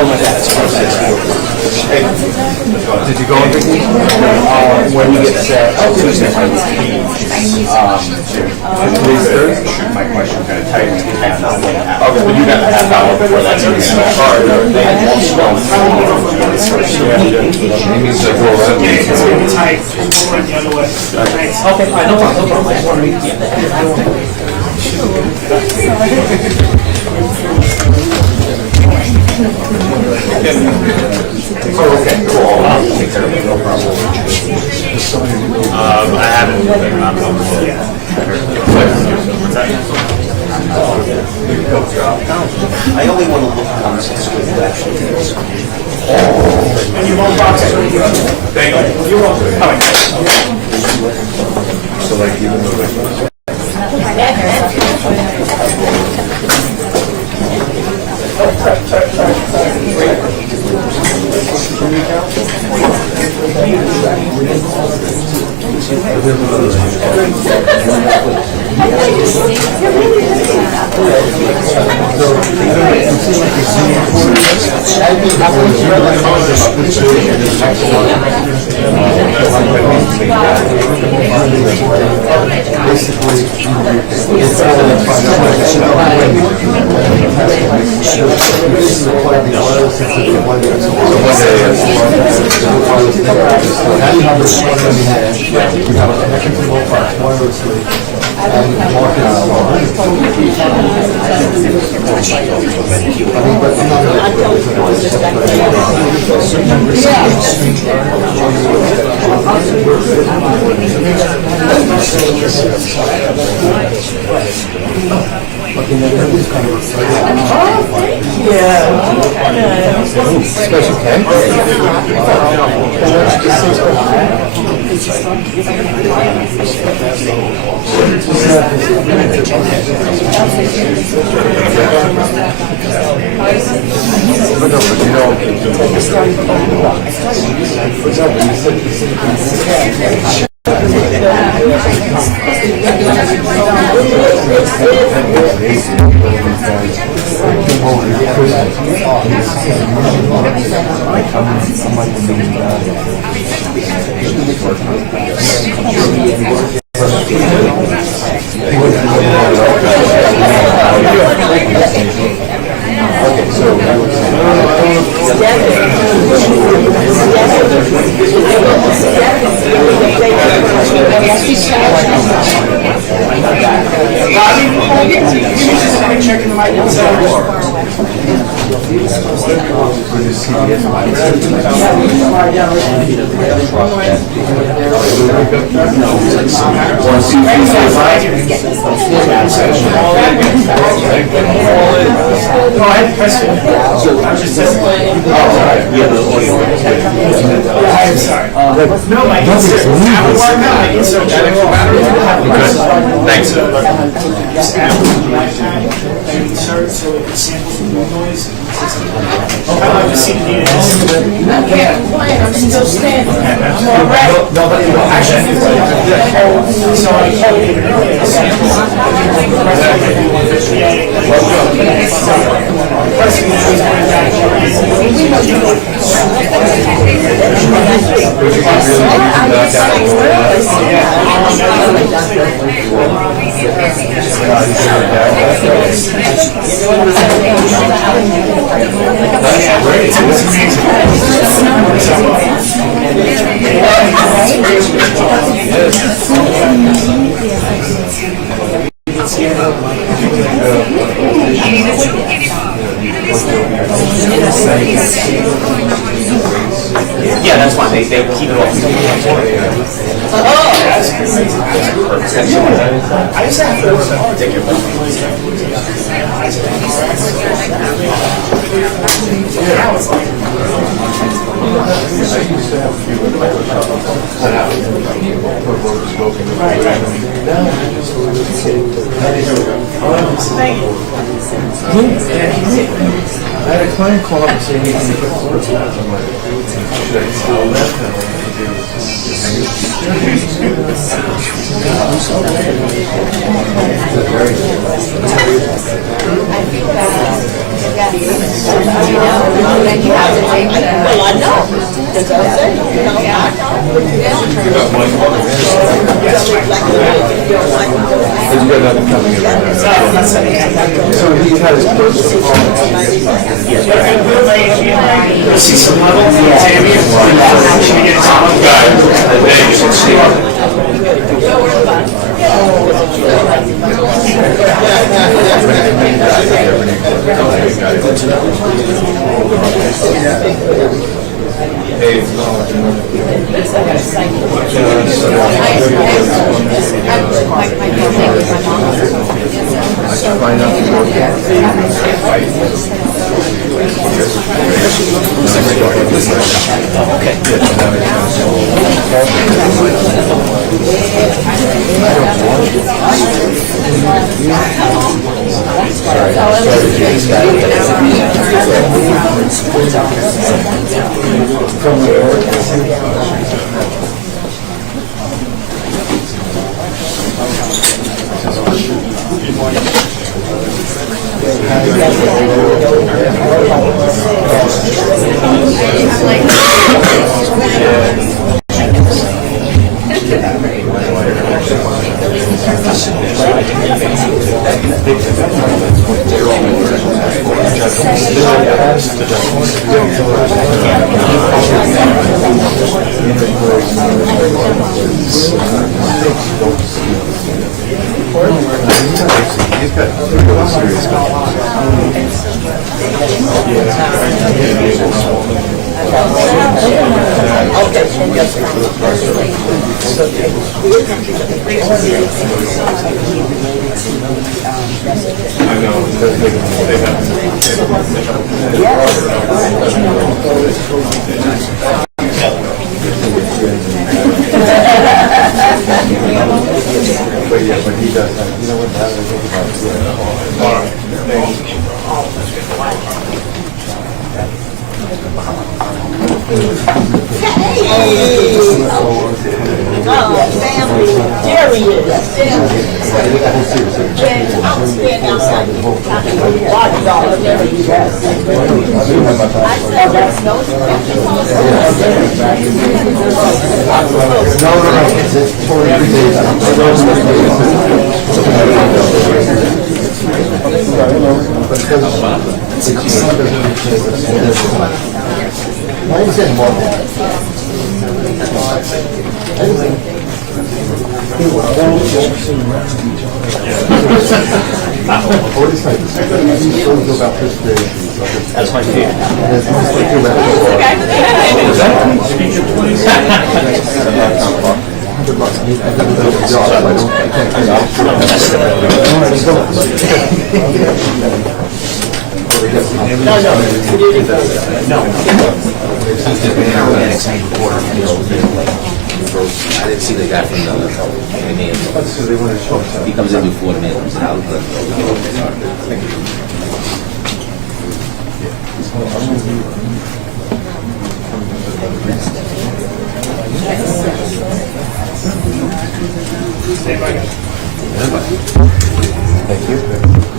Did you go on vacation? When you get set, Tuesday. Today's Thursday. Shoot my question kind of tight. Okay, but you got a half hour before that. Okay, fine, no problem. I just want to read it. Okay, cool. I'll take care of it, no problem. I haven't. I only want to look at this with actually. And you won't box it. Thank you. You're welcome. So like even though special K? Thanks. So it can sample from the noise. I'd like to see the data. I can't complain. I'm still standing. I'm all right. Actually, so I told you earlier. Yeah, that's fine. They keep it off. I just have to take your I had a client call up and say he can put sports ads. I'm like, should I install that? Well, I know. That's what I said. You know, I know. He's got nothing coming in right now. So he had his personal You'll see some level from Tammy. Should we get That's my fear. I didn't see the guy from the man. He comes in before the man comes out. Thank you.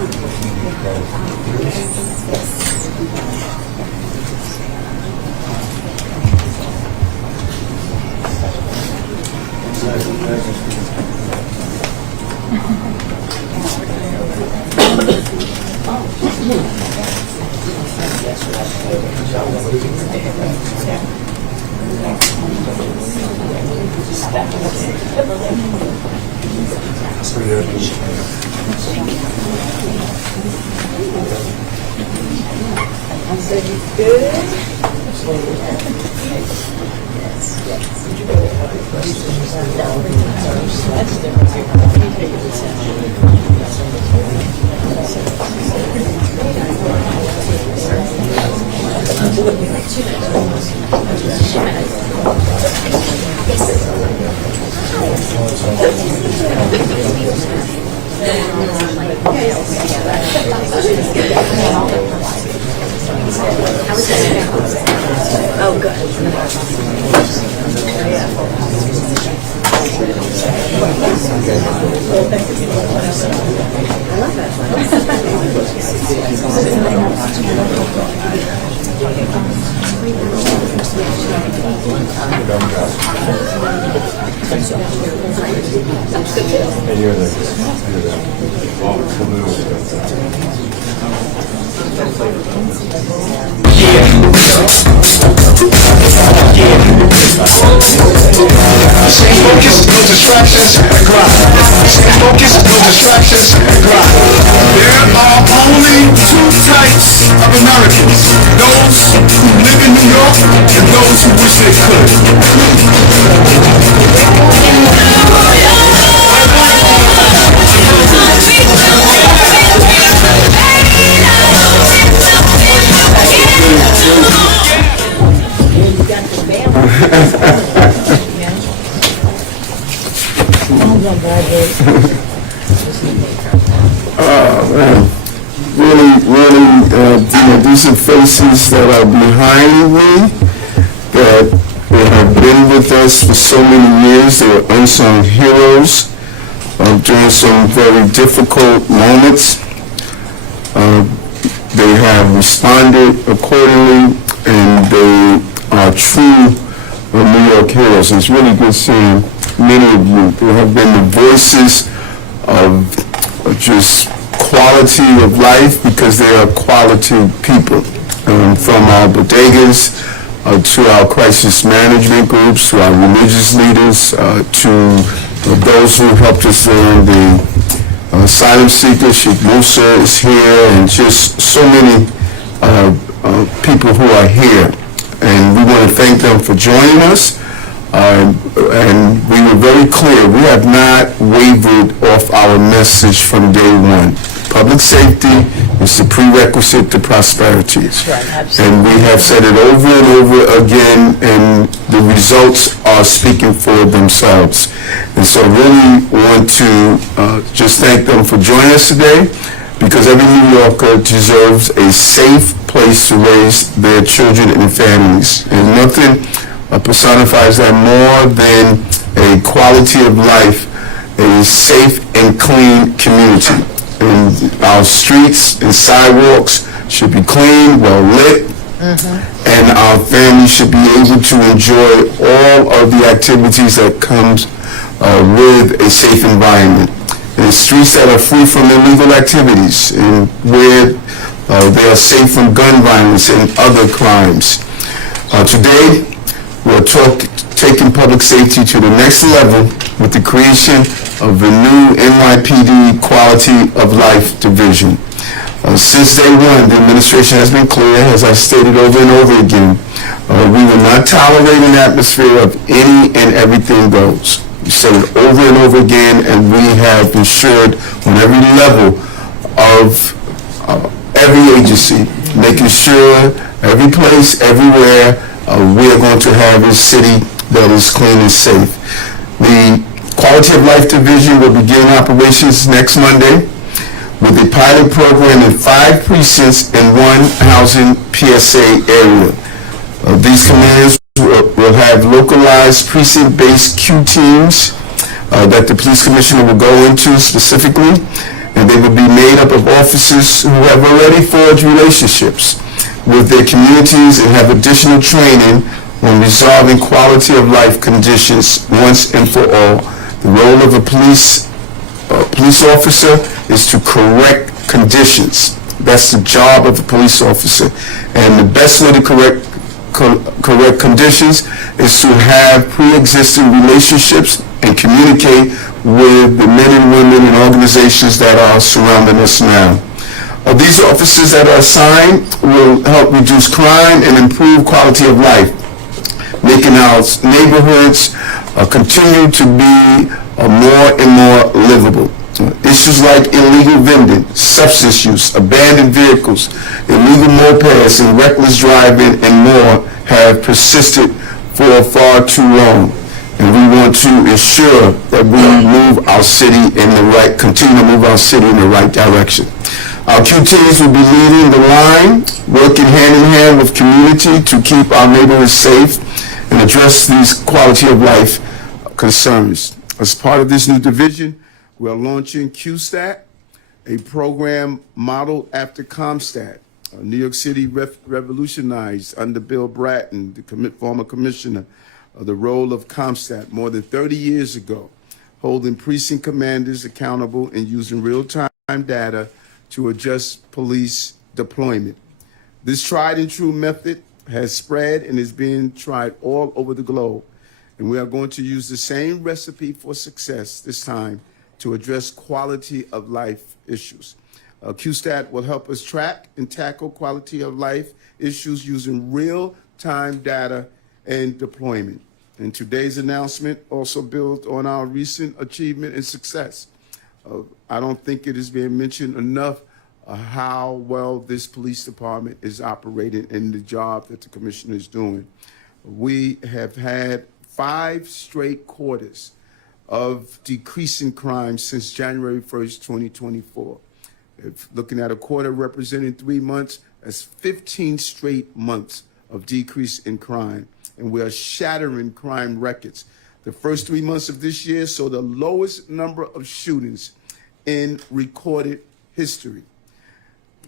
Oh, good. I love it. And you're Stay focused, no distractions, and grind. Stay focused, no distractions, and grind. There are only two types of Americans: those who live in New York and those who wish they could. These are faces that are behind me that have been with us for so many years. They are unsung heroes during some very difficult moments. They have responded accordingly, and they are true New York heroes. It's really good seeing many of you. They have been the voices of just quality of life, because they are quality people. From our bodegas to our crisis management groups, to our religious leaders, to those who helped us learn the asylum seekers. Sheikh Musa is here, and just so many people who are here. And we want to thank them for joining us. And we were very clear. We have not wavered off our message from day one. Public safety is the prerequisite to prosperity. And we have said it over and over again, and the results are speaking for themselves. And so I really want to just thank them for joining us today, because every New Yorker deserves a safe place to raise their children and families. And nothing personifies that more than a quality of life, a safe and clean community. And our streets and sidewalks should be clean, well lit, and our families should be able to enjoy all of the activities that comes with a safe environment. And streets that are free from illegal activities, and where they are safe from gun violence and other crimes. Today, we're taking public safety to the next level with the creation of the new NYPD Quality of Life Division. Since day one, the administration has been clear, as I stated over and over again, we will not tolerate an atmosphere of any and everything goes. We said it over and over again, and we have ensured on every level of every agency, making sure every place, everywhere, we are going to have a city that is clean and safe. The Quality of Life Division will begin operations next Monday with a pilot program in 5 precincts and 1 housing PSA area. These commands will have localized precinct-based Q teams that the police commissioner will go into specifically, and they will be made up of officers who have already forged relationships with their communities and have additional training on resolving quality of life conditions once and for all. The role of a police officer is to correct conditions. That's the job of a police officer. And the best way to correct conditions is to have pre-existing relationships and communicate with the men and women and organizations that are surrounding us now. These officers that are assigned will help reduce crime and improve quality of life, making our neighborhoods continue to be more and more livable. Issues like illegal vending, substance use, abandoned vehicles, illegal mopeds, and reckless driving and more have persisted for far too long. And we want to ensure that we move our city continue to move our city in the right direction. Our Q teams will be leading the line, working hand in hand with community to keep our neighborhoods safe and address these quality of life concerns. As part of this new division, we are launching QSTAT, a program modeled after ComStat. New York City revolutionized under Bill Bratton, the former commissioner, the role of CompStat more than 30 years ago, holding precinct commanders accountable and using real-time data to adjust police deployment. This tried and true method has spread and is being tried all over the globe. And we are going to use the same recipe for success this time to address quality of life issues. QStat will help us track and tackle quality of life issues using real-time data and deployment. And today's announcement also builds on our recent achievement and success. I don't think it is being mentioned enough how well this police department is operating and the job that the commissioner is doing. We have had 5 straight quarters of decreasing crime since January 1st, 2024. If looking at a quarter representing 3 months, that's 15 straight months of decrease in crime. And we are shattering crime records. The first 3 months of this year saw the lowest number of shootings in recorded history.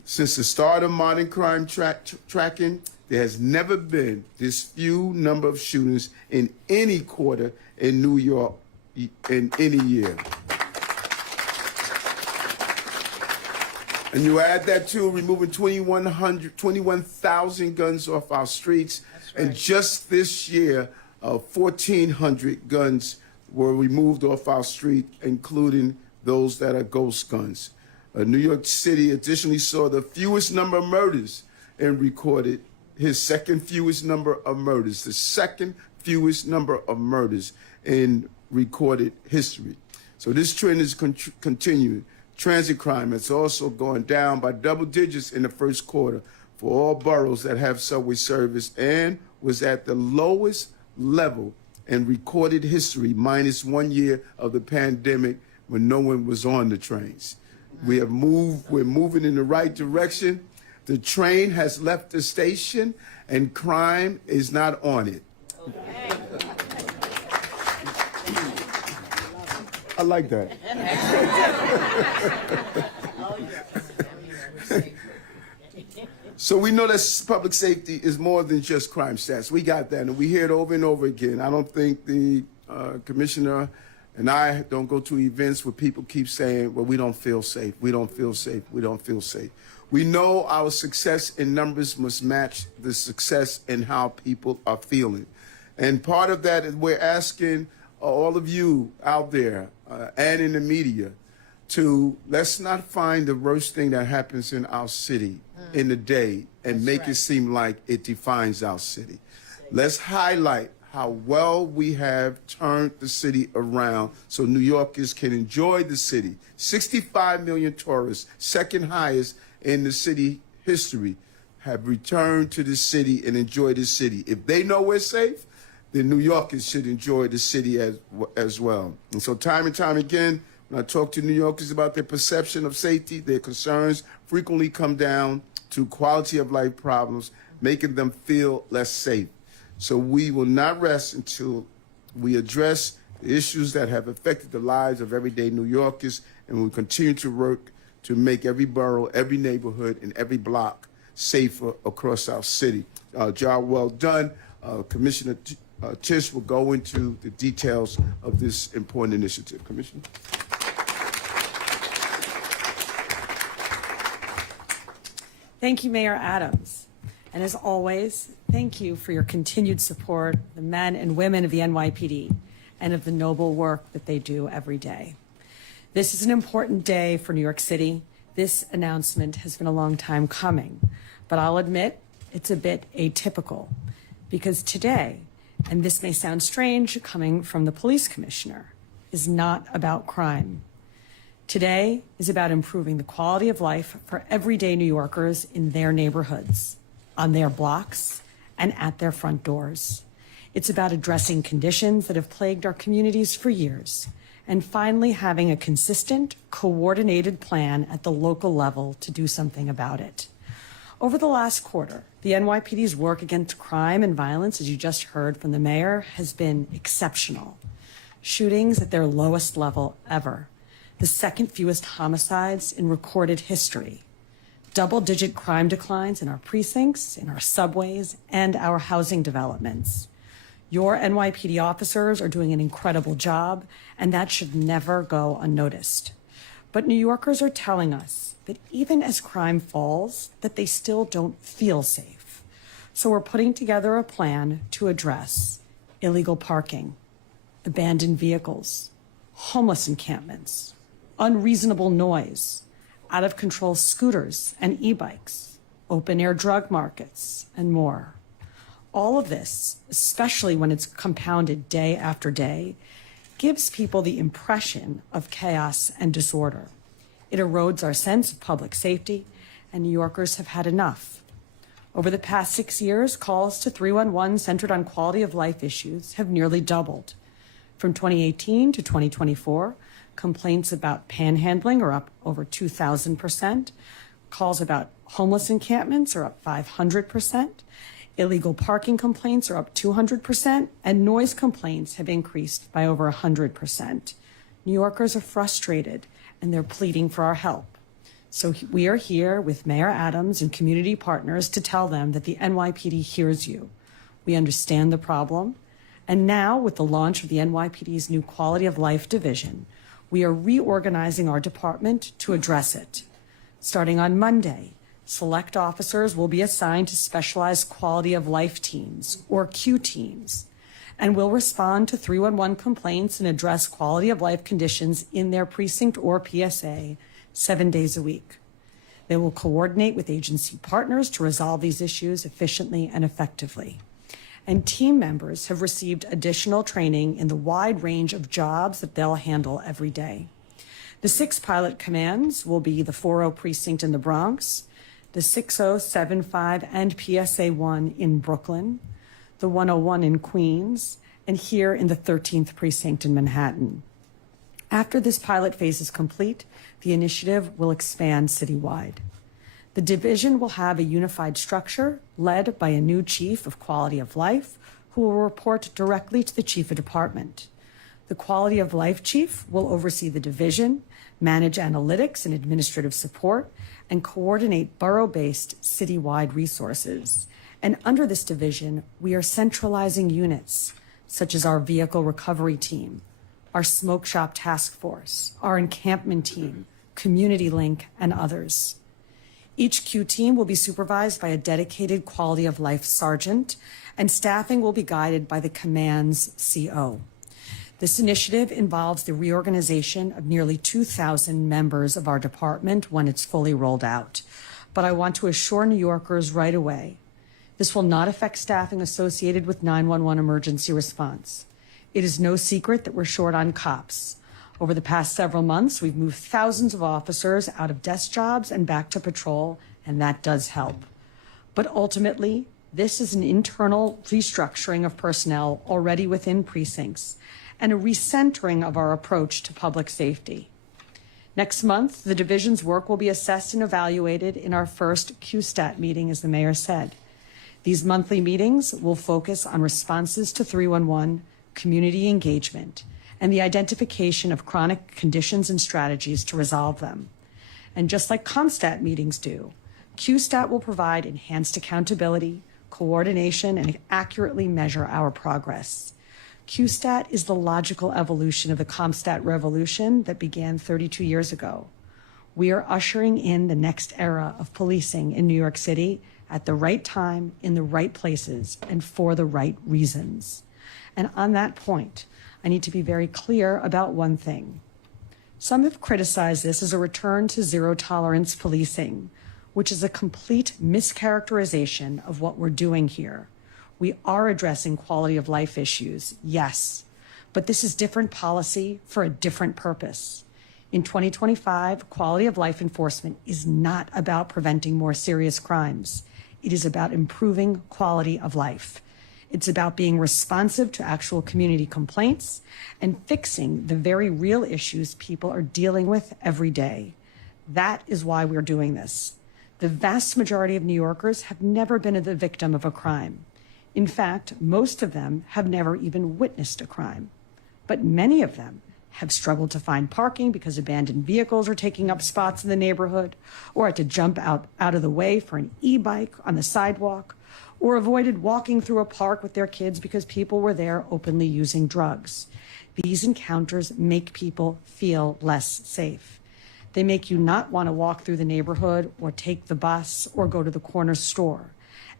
Since the start of modern crime tracking, there has never been this few number of shootings in any quarter in New York in any year. And you add that to removing 21,000 guns off our streets. Right. And just this year, 1,400 guns were removed off our street, including those that are ghost guns. New York City additionally saw the fewest number of murders and recorded his second fewest number of murders, the second fewest number of murders in recorded history. So this trend is continuing. Transit crime has also gone down by double digits in the first quarter for all boroughs that have subway service and was at the lowest level in recorded history, minus 1 year of the pandemic when no one was on the trains. We're moving in the right direction. The train has left the station and crime is not on it. Okay. I like that. So we know that public safety is more than just crime stats. We got that, and we hear it over and over again. I don't think the commissioner and I don't go to events where people keep saying, well, we don't feel safe, we don't feel safe, we don't feel safe. We know our success in numbers must match the success in how people are feeling. And part of that is we're asking all of you out there and in the media to let's not find the worst thing that happens in our city in the day and make it seem like it defines our city. Let's highlight how well we have turned the city around so New Yorkers can enjoy the city. 65 million tourists, second highest in the city history, have returned to the city and enjoy the city. If they know we're safe, then New Yorkers should enjoy the city as well. And so time and time again, when I talk to New Yorkers about their perception of safety, their concerns frequently come down to quality of life problems, making them feel less safe. So we will not rest until we address the issues that have affected the lives of everyday New Yorkers, and we'll continue to work to make every borough, every neighborhood, and every block safer across our city. Job well done. Commissioner Tish will go into the details of this important initiative. Commissioner. Thank you, Mayor Adams. And as always, thank you for your continued support, the men and women of the NYPD, and of the noble work that they do every day. This is an important day for New York City. This announcement has been a long time coming, but I'll admit it's a bit atypical because today, and this may sound strange coming from the police commissioner, is not about crime. Today is about improving the quality of life for everyday New Yorkers in their neighborhoods, on their blocks, and at their front doors. It's about addressing conditions that have plagued our communities for years, and finally having a consistent, coordinated plan at the local level to do something about it. Over the last quarter, the NYPD's work against crime and violence, as you just heard from the mayor, has been exceptional. Shootings at their lowest level ever, the second fewest homicides in recorded history, double-digit crime declines in our precincts, in our subways, and our housing developments. Your NYPD officers are doing an incredible job, and that should never go unnoticed. But New Yorkers are telling us that even as crime falls, that they still don't feel safe. So we're putting together a plan to address illegal parking, abandoned vehicles, homeless encampments, unreasonable noise, out-of-control scooters and e-bikes, open-air drug markets, and more. All of this, especially when it's compounded day after day, gives people the impression of chaos and disorder. It erodes our sense of public safety, and New Yorkers have had enough. Over the past 6 years, calls to 311 centered on quality of life issues have nearly doubled. From 2018 to 2024, complaints about panhandling are up over 2,000%. Calls about homeless encampments are up 500%. Illegal parking complaints are up 200%, and noise complaints have increased by over 100%. New Yorkers are frustrated, and they're pleading for our help. So we are here with Mayor Adams and community partners to tell them that the NYPD hears you. We understand the problem. And now, with the launch of the NYPD's new Quality of Life Division, we are reorganizing our department to address it. Starting on Monday, select officers will be assigned to specialized quality of life teams, or Q teams, and will respond to 311 complaints and address quality of life conditions in their precinct or PSA 7 days a week. They will coordinate with agency partners to resolve these issues efficiently and effectively. And team members have received additional training in the wide range of jobs that they'll handle every day. The 6 pilot commands will be the 40 precinct in the Bronx, the 6075 and PSA 1 in Brooklyn, the 101 in Queens, and here in the 13th precinct in Manhattan. After this pilot phase is complete, the initiative will expand citywide. The division will have a unified structure led by a new chief of quality of life who will report directly to the chief of department. The quality of life chief will oversee the division, manage analytics and administrative support, and coordinate borough-based citywide resources. And under this division, we are centralizing units such as our vehicle recovery team, our smoke shop task force, our encampment team, community link, and others. Each Q team will be supervised by a dedicated quality of life sergeant, and staffing will be guided by the command's CO. This initiative involves the reorganization of nearly 2,000 members of our department when it's fully rolled out. But I want to assure New Yorkers right away, this will not affect staffing associated with 911 emergency response. It is no secret that we're short on cops. Over the past several months, we've moved thousands of officers out of desk jobs and back to patrol, and that does help. But ultimately, this is an internal restructuring of personnel already within precincts and a recentering of our approach to public safety. Next month, the division's work will be assessed and evaluated in our first QSTAT meeting, as the mayor said. These monthly meetings will focus on responses to 311, community engagement, and the identification of chronic conditions and strategies to resolve them. And just like ComStat meetings do, QSTAT will provide enhanced accountability, coordination, and accurately measure our progress. QSTAT is the logical evolution of the ComStat revolution that began 32 years ago. We are ushering in the next era of policing in New York City at the right time, in the right places, and for the right reasons. And on that point, I need to be very clear about one thing. Some have criticized this as a return to zero-tolerance policing, which is a complete mischaracterization of what we're doing here. We are addressing quality of life issues, yes, but this is different policy for a different purpose. In 2025, quality of life enforcement is not about preventing more serious crimes. It is about improving quality of life. It's about being responsive to actual community complaints and fixing the very real issues people are dealing with every day. That is why we're doing this. The vast majority of New Yorkers have never been the victim of a crime. In fact, most of them have never even witnessed a crime. But many of them have struggled to find parking because abandoned vehicles are taking up spots in the neighborhood, or had to jump out of the way for an e-bike on the sidewalk, or avoided walking through a park with their kids because people were there openly using drugs. These encounters make people feel less safe. They make you not want to walk through the neighborhood or take the bus or go to the corner store.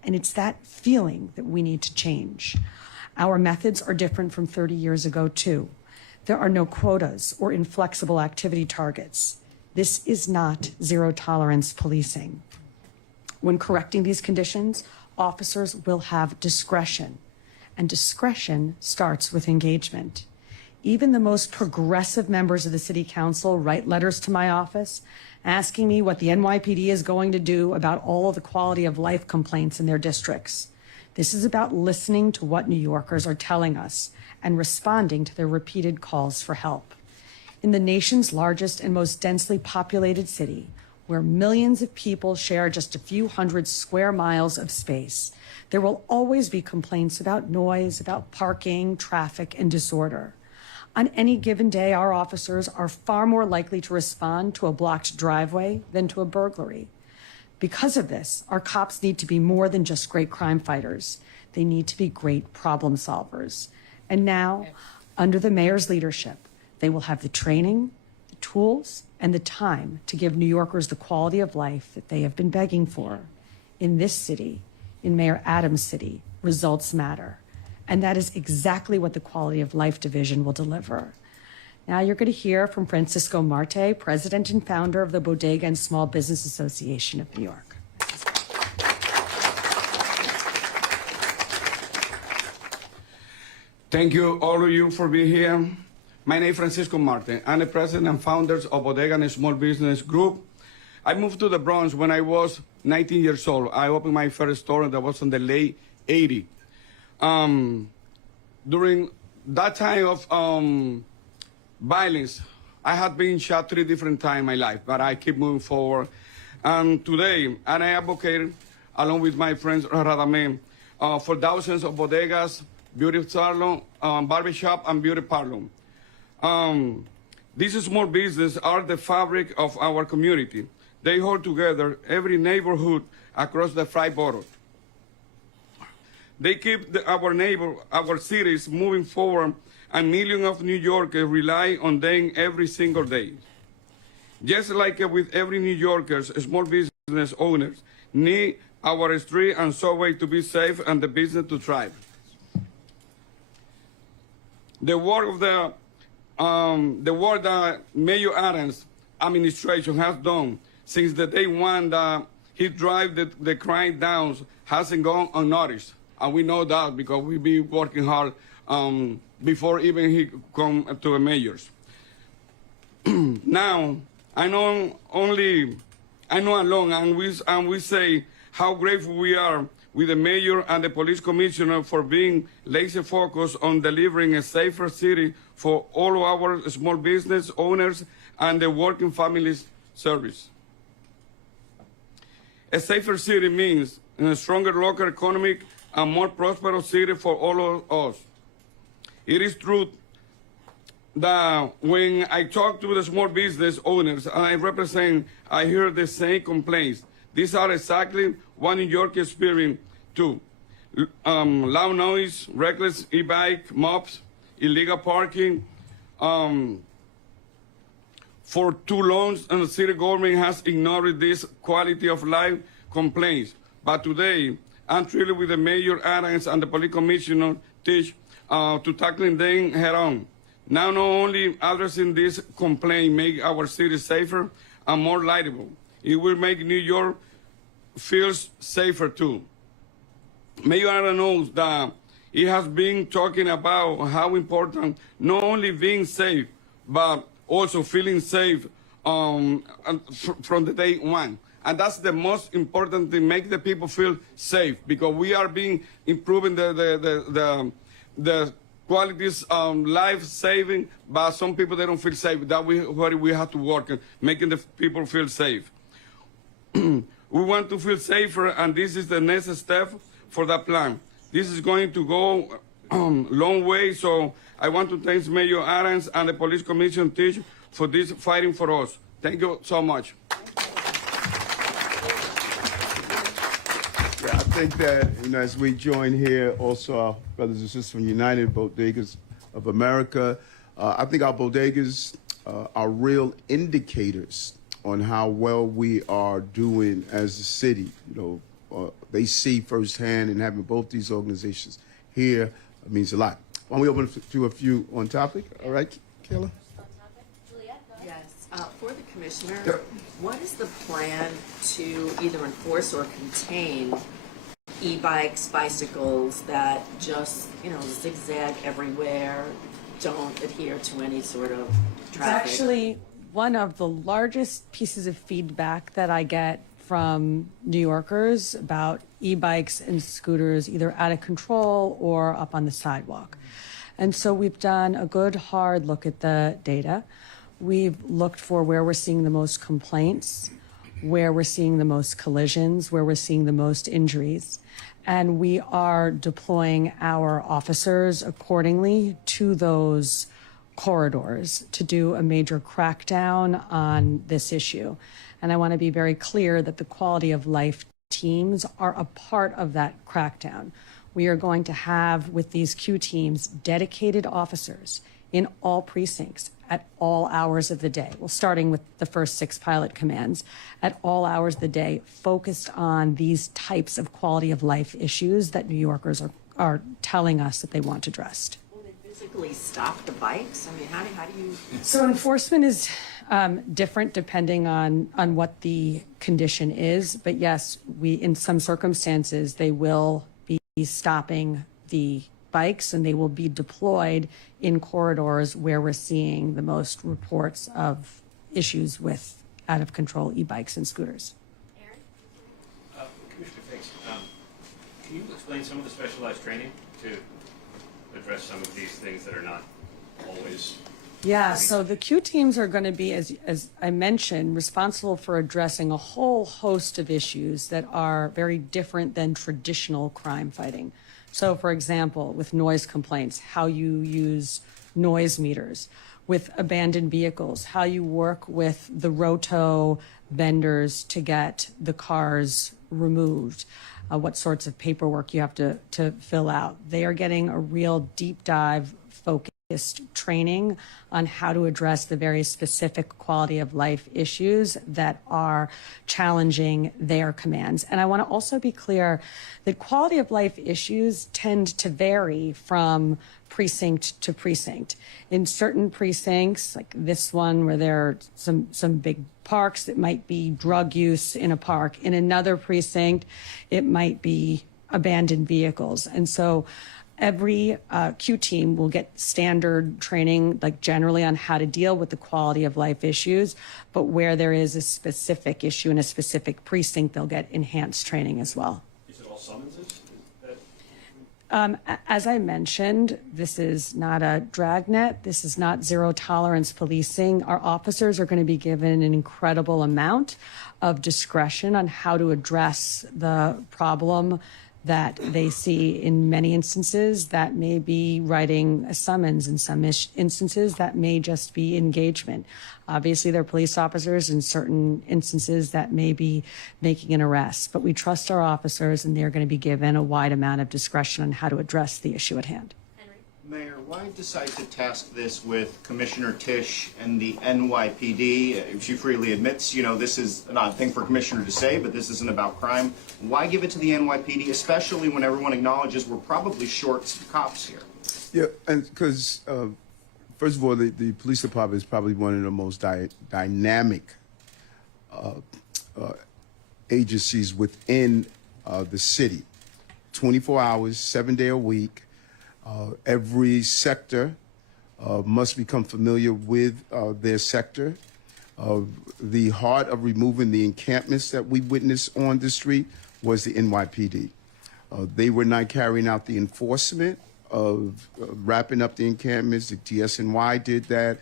And it's that feeling that we need to change. Our methods are different from 30 years ago, too. There are no quotas or inflexible activity targets. This is not zero-tolerance policing. When correcting these conditions, officers will have discretion, and discretion starts with engagement. Even the most progressive members of the City Council write letters to my office asking me what the NYPD is going to do about all of the quality of life complaints in their districts. This is about listening to what New Yorkers are telling us and responding to their repeated calls for help. In the nation's largest and most densely populated city, where millions of people share just a few hundred square miles of space, there will always be complaints about noise, about parking, traffic, and disorder. On any given day, our officers are far more likely to respond to a blocked driveway than to a burglary. Because of this, our cops need to be more than just great crime fighters. They need to be great problem solvers. And now, under the mayor's leadership, they will have the training, the tools, and the time to give New Yorkers the quality of life that they have been begging for. In this city, in Mayor Adams' city, results matter. And that is exactly what the Quality of Life Division will deliver. Now you're going to hear from Francisco Marte, President and founder of the Bodega and Small Business Association of New York. Thank you, all of you, for being here. My name is Francisco Marte. I'm the president and founder of Bodega and Small Business Group. I moved to the Bronx when I was 19 years old. I opened my first store that was in the late 80s. During that time of violence, I had been shot 3 different times in my life, but I keep moving forward. And today, I advocate, along with my friends Radamé, for thousands of bodegas, beauty salon, barbershop, and beauty parlor. These small businesses are the fabric of our community. They hold together every neighborhood across the 5 boroughs. They keep our cities moving forward, and millions of New Yorkers rely on them every single day. Just like with every New Yorker, small business owners need our street and subway to be safe and the business to thrive. The work that Mayor Adams' administration has done since the day one that he drive the crime down hasn't gone unnoticed. And we know that because we be working hard before even he come to the mayors. Now, I know alone, and we say how grateful we are with the mayor and the police commissioner for being laser focused on delivering a safer city for all of our small business owners and the working families service. A safer city means a stronger local economic and more prosperous city for all of us. It is true that when I talk to the small business owners and I represent, I hear the same complaints. These are exactly what New York is experiencing too. Loud noise, reckless e-bike, mobs, illegal parking. For too long, and the city government has ignored these quality of life complaints. But today, I'm thrilled with the Mayor Adams and the Police Commissioner Tish to tackling them head on. Now, not only addressing this complaint make our city safer and more livable, it will make New York feel safer too. Mayor Adams knows that he has been talking about how important not only being safe, but also feeling safe from the day one. And that's the most important thing, make the people feel safe, because we are improving the qualities life saving, but some people, they don't feel safe. That where we have to work on making the people feel safe. We want to feel safer, and this is the next step for that plan. This is going to go long way. So I want to thank Mayor Adams and the Police Commission Tish for this fighting for us. Thank you so much. Yeah, I think that, as we join here, also our brothers and sisters from United Bodegas of America, I think our bodegas are real indicators on how well we are doing as a city. They see firsthand, and having both these organizations here means a lot. Why don't we open it to a few on topic? All right, Kayla? Yes, for the commissioner, what is the plan to either enforce or contain e-bikes, bicycles that just, zigzag everywhere, don't adhere to any sort of It's traffic? actually one of the largest pieces of feedback that I get from New Yorkers about e-bikes and scooters either out of control or up on the sidewalk. And so we've done a good hard look at the data. We've looked for where we're seeing the most complaints, where we're seeing the most collisions, where we're seeing the most injuries. And we are deploying our officers accordingly to those corridors to do a major crackdown on this issue. And I want to be very clear that the quality of life teams are a part of that crackdown. We are going to have, with these Q teams, dedicated officers in all precincts at all hours of the day. Well, starting with the first 6 pilot commands, at all hours of the day, focused on these types of quality of life issues that New Yorkers are telling us that they want addressed. Will they physically stop the bikes? I mean, how do you? So enforcement is different depending on what the condition is. But yes, in some circumstances, they will be stopping the bikes and they will be deployed in corridors where we're seeing the most reports of issues with out of control e-bikes and scooters. Commissioner Fix, can you explain some of the specialized training to address some of these things that are not always? Yeah, so the Q teams are going to be, as I mentioned, responsible for addressing a whole host of issues that are very different than traditional crime fighting. So, for example, with noise complaints, how you use noise meters. With abandoned vehicles, how you work with the roto vendors to get the cars removed, what sorts of paperwork you have to fill out. They are getting a real deep dive focused training on how to address the very specific quality of life issues that are challenging their commands. And I want to also be clear that quality of life issues tend to vary from precinct to precinct. In certain precincts, like this one where there are some big parks, it might be drug use in a park. In another precinct, it might be abandoned vehicles. And so every Q team will get standard training, like generally on how to deal with the quality of life issues, but where there is a specific issue in a specific precinct, they'll get enhanced training as well. Is it all summonses? As I mentioned, this is not a dragnet. This is not zero tolerance policing. Our officers are going to be given an incredible amount of discretion on how to address the problem that they see. In many instances that may be writing a summons, in some instances that may just be engagement. Obviously they're police officers, in certain instances that may be making an arrest, but we trust our officers and they're going to be given a wide amount of discretion on how to address the issue at hand. Mayor, why decide to task this with Commissioner Tish and the NYPD? She freely admits, this is an odd thing for a commissioner to say, but this isn't about crime. Why give it to the NYPD, especially when everyone acknowledges we're probably short some cops here? Yeah, and because, first of all, the police department is probably one of the most dynamic agencies within the city. 24 hours, 7 days a week. Every sector must become familiar with their sector. The heart of removing the encampments that we witnessed on the street was the NYPD. They were not carrying out the enforcement of wrapping up the encampments. The TSNY did that.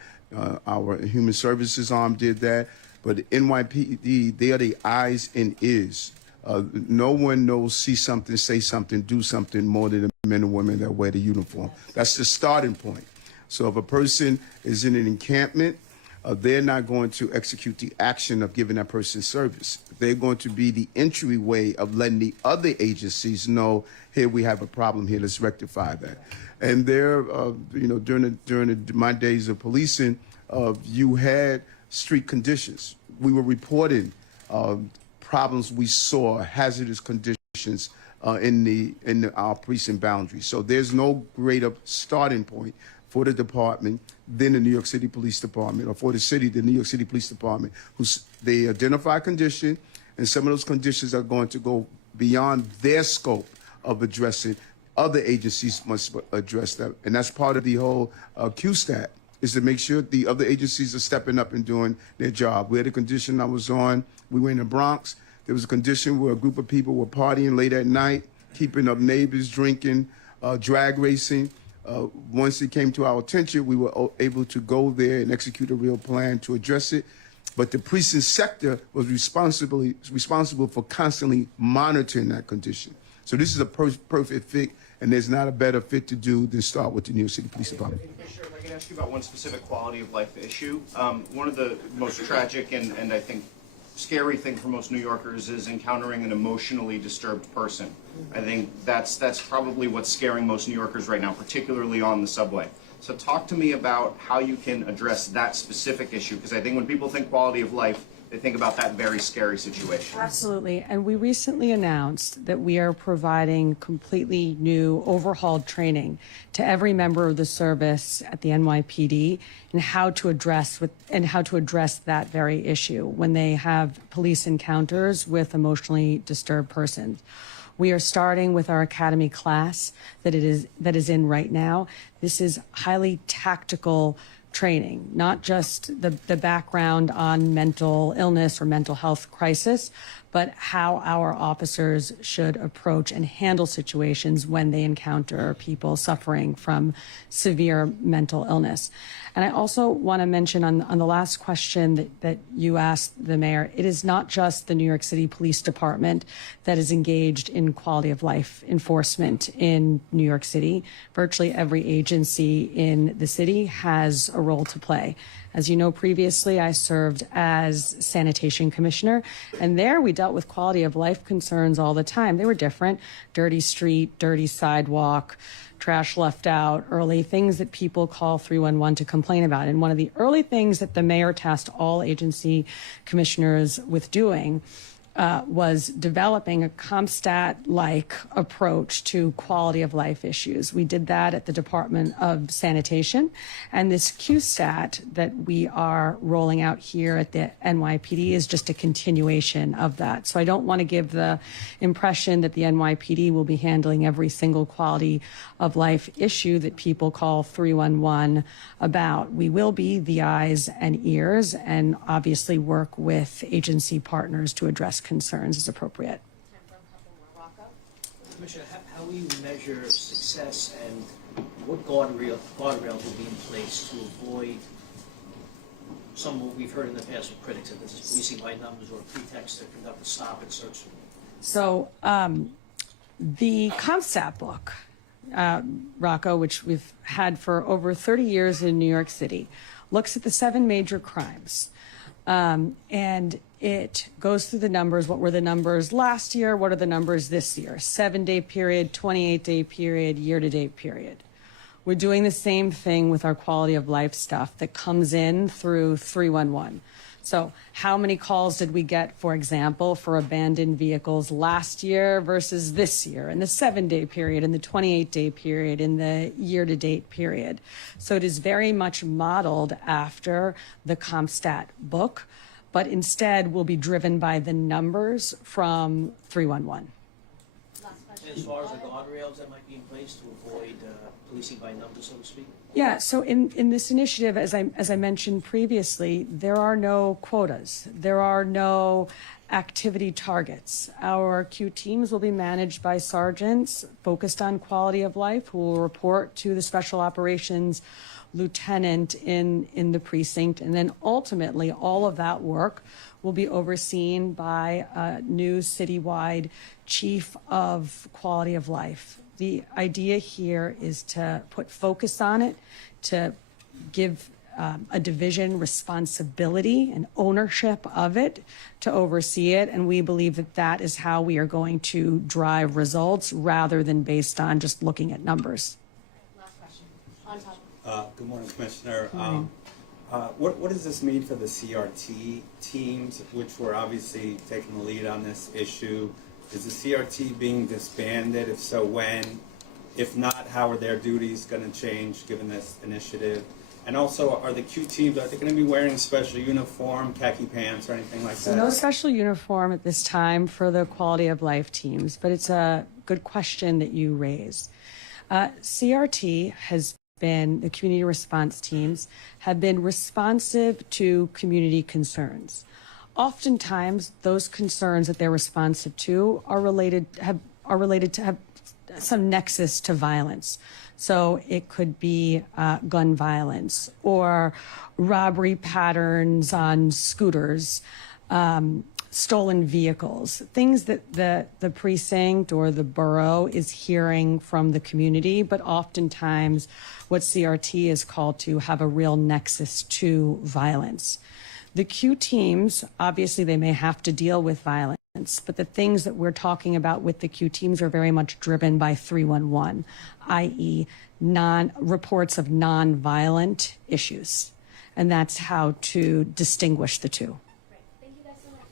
Our Human Services arm did that. But the NYPD, they are the eyes and ears No one knows see something, say something, do something more than the men and women that wear the uniform. That's the starting point. So if a person is in an encampment, they're not going to execute the action of giving that person service. They're going to be the entryway of letting the other agencies know, here we have a problem here, let's rectify that. And there, during my days of policing, you had street conditions. We were reporting problems we saw, hazardous conditions in our precinct boundaries. So there's no greater starting point for the department than the New York City Police Department, or for the city, the New York City Police Department, they identify a condition, and some of those conditions are going to go beyond their scope of addressing. Other agencies must address that, and that's part of the whole QSTAT, is to make sure the other agencies are stepping up and doing their job. We had a condition I was on, we were in the Bronx, there was a condition where a group of people were partying late at night, keeping up neighbors, drinking, drag racing. Once it came to our attention, we were able to go there and execute a real plan to address it. But the precinct sector was responsible for constantly monitoring that condition. So this is a perfect fit, and there's not a better fit to do than start with the New York City Police Department. Commissioner, if I can ask you about one specific quality of life issue. One of the most tragic and I think scary thing for most New Yorkers is encountering an emotionally disturbed person. I think that's probably what's scaring most New Yorkers right now, particularly on the subway. So talk to me about how you can address that specific issue, because I think when people think quality of life, they think about that very scary situation. Absolutely. And we recently announced that we are providing completely new overhauled training to every member of the service at the NYPD and how to address that very issue when they have police encounters with emotionally disturbed persons. We are starting with our academy class that is in right now. This is highly tactical training, not just the background on mental illness or mental health crisis, but how our officers should approach and handle situations when they encounter people suffering from severe mental illness. And I also want to mention on the last question that you asked the mayor, it is not just the New York City Police Department that is engaged in quality of life enforcement in New York City. Virtually every agency in the city has a role to play. As you know, previously I served as sanitation commissioner, and there we dealt with quality of life concerns all the time. They were different: dirty street, dirty sidewalk, trash left out early, things that people call 311 to complain about. And one of the early things that the mayor tasked all agency commissioners with doing was developing a CompStat-like approach to quality of life issues. We did that at the Department of Sanitation, and this QStat that we are rolling out here at the NYPD is just a continuation of that. So I don't want to give the impression that the NYPD will be handling every single quality of life issue that people call 311 about. We will be the eyes and ears and obviously work with agency partners to address concerns as appropriate. Commissioner, how will you measure success, and what guardrails will be in place to avoid some of what we've heard in the past with critics, that this is policing by numbers or a pretext to conduct a stop and search? So the CompStat book, Rocco, which we've had for over 30 years in New York City, looks at the 7 major crimes. And it goes through the numbers. What were the numbers last year? What are the numbers this year? 7-day period, 28-day period, year-to-date period. We're doing the same thing with our quality of life stuff that comes in through 311. So how many calls did we get, for example, for abandoned vehicles last year versus this year, in the 7-day period, in the 28-day period, in the year-to-date period? So it is very much modeled after the CompStat book, but instead will be driven by the numbers from 311. As far as the guardrails that might be in place to avoid policing by numbers, so to speak? Yeah, so in this initiative, as I mentioned previously, there are no quotas. There are no activity targets. Our Q teams will be managed by sergeants focused on quality of life who will report to the special operations lieutenant in the precinct. And then ultimately, all of that work will be overseen by a new citywide chief of quality of life. The idea here is to put focus on it, to give a division responsibility and ownership of it, to oversee it, and we believe that that is how we are going to drive results rather than based on just looking at numbers. Last question. On top. Good morning, Commissioner. What does this mean for the CRT teams, which were obviously taking the lead on this issue? Is the CRT being disbanded? If so, when? If not, how are their duties going to change given this initiative? And also, are the Q teams, are they going to be wearing special uniform, khaki pants, or anything like that? No special uniform at this time for the quality of life teams, but it's a good question that you raise. CRT has been, the community response teams have been responsive to community concerns. Oftentimes, those concerns that they're responsive to are related to have some nexus to violence. So it could be gun violence or robbery patterns on scooters, stolen vehicles, things that the precinct or the borough is hearing from the community, but oftentimes what CRT is called to have a real nexus to violence. The Q teams, obviously they may have to deal with violence, but the things that we're talking about with the Q teams are very much driven by 311, i.e. reports of non-violent issues. And that's how to distinguish the two. Great. Thank you guys so much.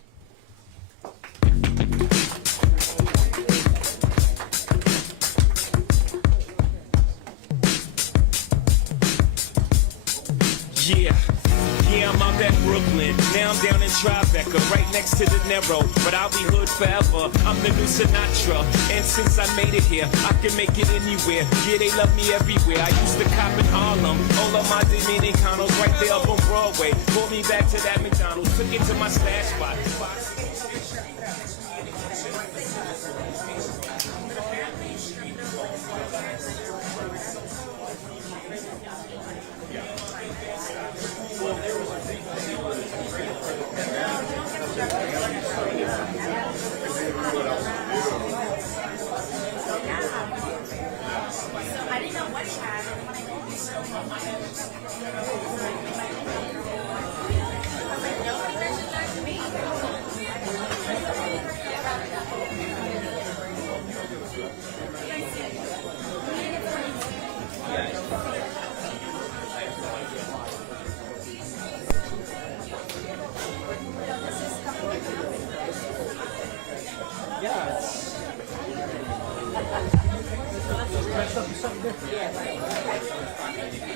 Yeah, I'm out at Brooklyn. Now I'm down in Tribeca, right next to the Narrow. But I'll be hood forever. I'm the new Sinatra. And since I made it here, I can make it anywhere. Yeah, they love me everywhere. I used to cop in Harlem. All of my Dominicanos right there up on Broadway. Pulled me back to that McDonald's. Took it to my stash spot.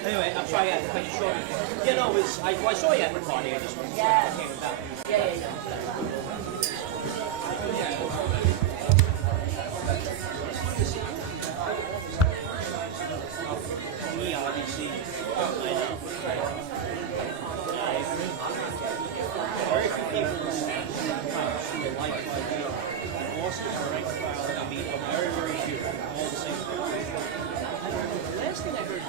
Anyway, I'm sorry, can you show me? You know, I saw you at the party. I just wanted to came about. Me, obviously. Very few people see a life like that. Boston is a rank crowd. I mean, very, very few. All the same. Last thing I heard.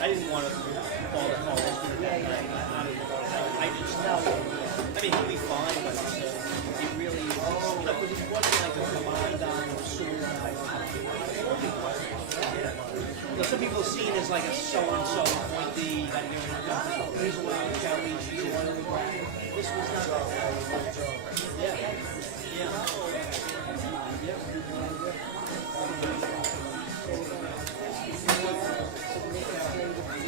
I didn't want to call the call that night. I just I mean, he'll be fine, but it really, like, it wasn't like a command on or sword. You know, some people see it as like a so-and-so appointee, that he's a little Kelly, she's a little. This was not like that.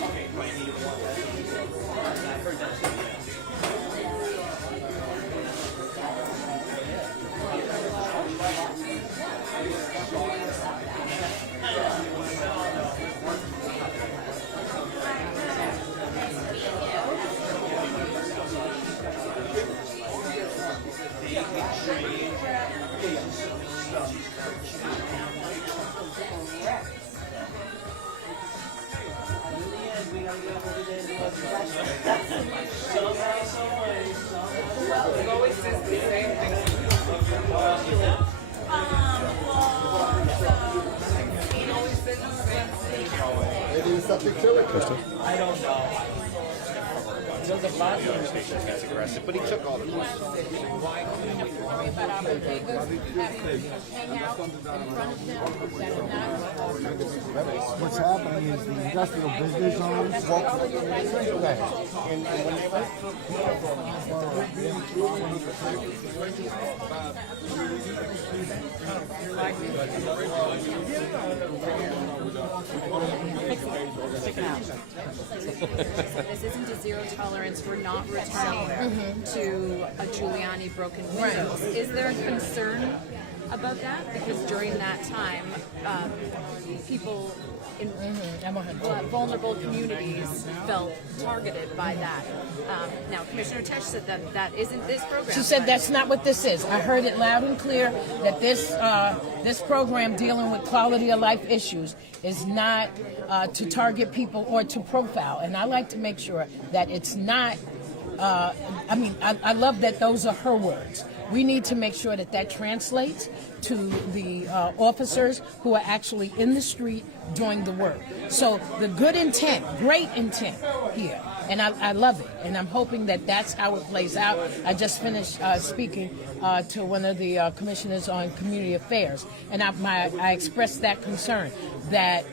Okay, right, you don't want that. I heard that too. Maybe there's something to it. I don't know. There's a lot of Gets aggressive, but he took all the What's happening is the industrial business zones. This isn't a zero tolerance. We're not returning to a Giuliani broken windows. Is there a concern about that? Because during that time, people in vulnerable communities felt targeted by that. Now, Commissioner Tish said that that isn't this program. She said that's not what this is. I heard it loud and clear that this program dealing with quality of life issues is not to target people or to profile. And I like to make sure that it's not, I love that those are her words. We need to make sure that that translates to the officers who are actually in the street doing the work. So the good intent, great intent here, and I love it, and I'm hoping that that's how it plays out. I just finished speaking to one of the commissioners on community affairs, and I expressed that concern that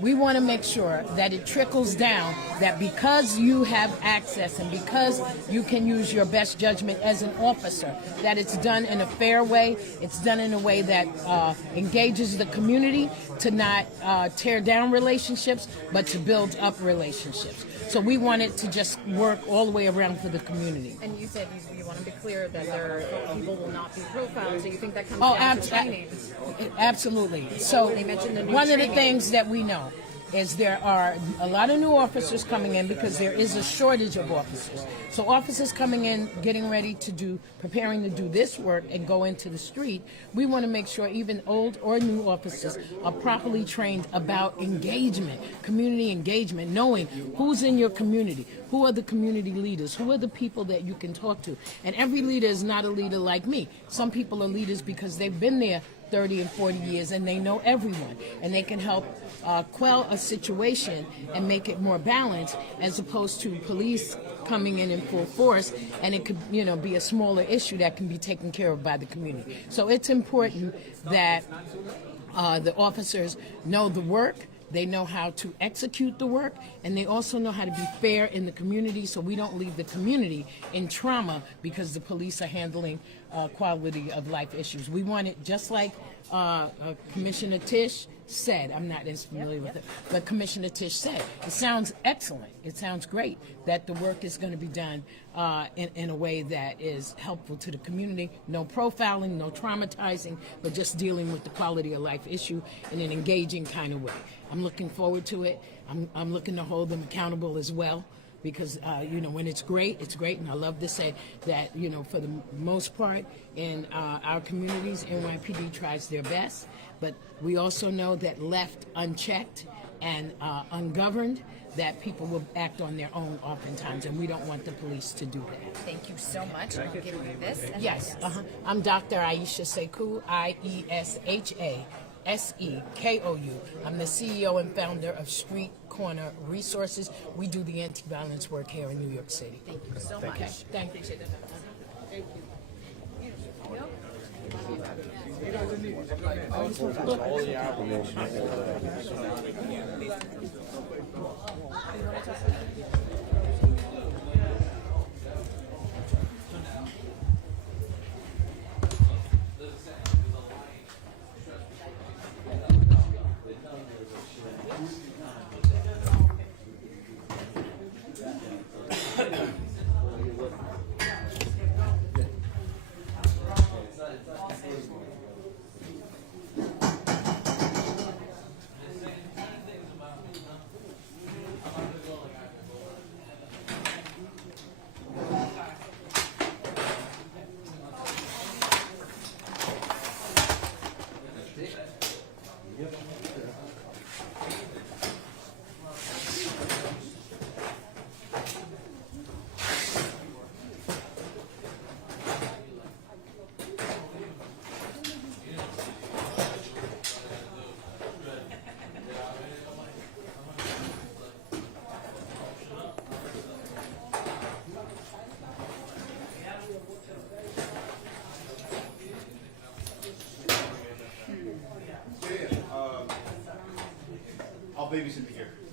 we want to make sure that it trickles down, that because you have access and because you can use your best judgment as an officer, that it's done in a fair way, it's done in a way that engages the community to not tear down relationships, but to build up relationships. So we want it to just work all the way around for the community. And you said you want to be clear that people will not be profiled, so you think that comes down to training? Absolutely. So one of the things that we know is there are a lot of new officers coming in because there is a shortage of officers. So officers coming in, getting ready to preparing to do this work and go into the street, we want to make sure even old or new officers are properly trained about engagement, community engagement, knowing who's in your community, who are the community leaders, who are the people that you can talk to. And every leader is not a leader like me. Some people are leaders because they've been there 30 and 40 years and they know everyone and they can help quell a situation and make it more balanced, as opposed to police coming in full force, and it could be a smaller issue that can be taken care of by the community. So it's important that the officers know the work, they know how to execute the work, and they also know how to be fair in the community, so we don't leave the community in trauma because the police are handling quality of life issues. We want it just like Commissioner Tish said. I'm not as familiar with it, but Commissioner Tish said. It sounds excellent. It sounds great that the work is going to be done in a way that is helpful to the community. No profiling, no traumatizing, but just dealing with the quality of life issue in an engaging kind of way. I'm looking forward to it. I'm looking to hold them accountable as well. Because, when it's great, and I love to say that, for the most part in our communities, NYPD tries their best, but we also know that left unchecked and ungoverned, that people will act on their own oftentimes, and we don't want the police to do that. Thank you so much. I'll give you this. And yes. I'm Dr. Aisha Sekou, IESHASEKOU. I'm the CEO and founder of Street Corner Resources. We do the anti-violence work here in New York City. Thank you so much. Thank you. Thank you. babysit the here.